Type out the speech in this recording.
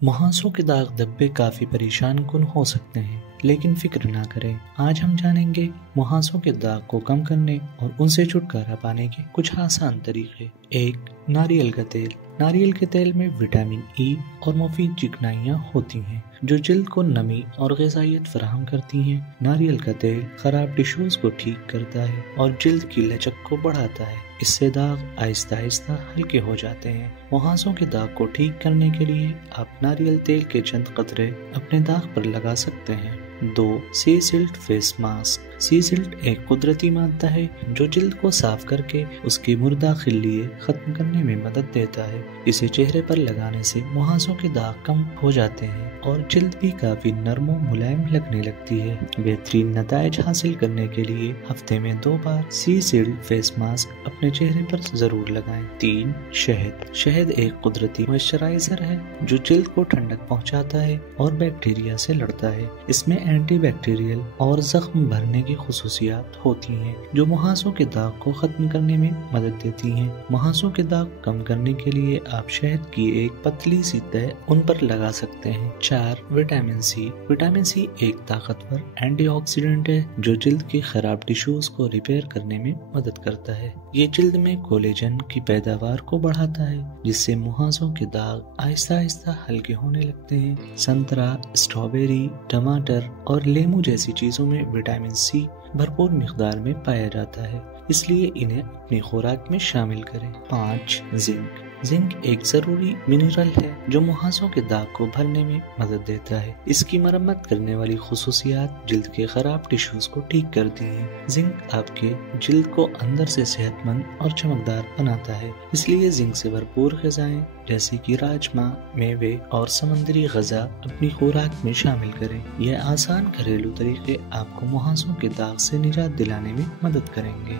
मुहासों के दाग धब्बे काफी परेशान कुन हो सकते हैं, लेकिन फिक्र ना करें। आज हम जानेंगे मुहासों के दाग को कम करने और उनसे छुटकारा पाने के कुछ आसान तरीके। 1. नारियल का तेल। नारियल के तेल में विटामिन ई और मुफीद चिकनाइयाँ होती हैं जो जल्द को नमी और ग़िज़ाइयत फराहम करती हैं। नारियल का तेल खराब टिश्यूज को ठीक करता है और जल्द की लचक को बढ़ाता है। इससे दाग आहिस्ता आहिस्ता हल्के हो जाते हैं। मुहासों के दाग को ठीक करने के लिए आप नारियल तेल के चंद कतरे अपने दाग पर लगा सकते हैं। 2. सी सिल्ट फेस मास्क। सी सिल्ट एक कुदरती मादा है जो जल्द को साफ करके उसकी मुर्दा खिल्लियाँ खत्म करने में मदद देता है। इसे चेहरे पर लगाने से मुहासों के दाग कम हो जाते हैं और जल्द भी काफी नरम और मुलायम लगने लगती है। बेहतरीन नताइज हासिल करने के लिए हफ्ते में 2 बार सी सिल्ट फेस मास्क अपने चेहरे पर जरूर लगाएं। 3. शहद। शहद एक कुदरती मॉइस्चराइजर है जो जल्द को ठंडक पहुंचाता है और बैक्टीरिया से लड़ता है। इसमें एंटी बैक्टीरियल और जख्म भरने की खुसूसियात होती हैं जो मुहासों के दाग को खत्म करने में मदद देती हैं। मुहासों के दाग कम करने के लिए आप शहद की एक पतली सी तह उन पर लगा सकते हैं। 4. Vitamin C. विटामिन सी एक ताकतवर एंटीऑक्सीडेंट है जो जल्द की खराब टिश्यूज को रिपेयर करने में मदद करता है। ये जल्द में कोलेजन की पैदावार को बढ़ाता है जिससे मुहासों के दाग आहिस्ता आहिस्ता हल्के होने लगते हैं। संतरा, स्ट्रॉबेरी, टमाटर और लेमू जैसी चीजों में विटामिन सी भरपूर मिकदार में पाया जाता है, इसलिए इन्हें अपनी खुराक में शामिल करें। 5. जिंक। जिंक एक जरूरी मिनरल है जो मुहासों के दाग को भरने में मदद देता है। इसकी मरम्मत करने वाली खुसूसियात जल्द के खराब टिश्यूज को ठीक करती हैं। जिंक आपके जल्द को अंदर से सेहतमंद और चमकदार बनाता है, इसलिए जिंक से भरपूर ग़िज़ाएं जैसे कि राजमा, मेवे और समुद्री ग़िज़ा अपनी खुराक में शामिल करें। यह आसान घरेलू तरीके आपको मुहासों के दाग से निजात दिलाने में मदद करेंगे।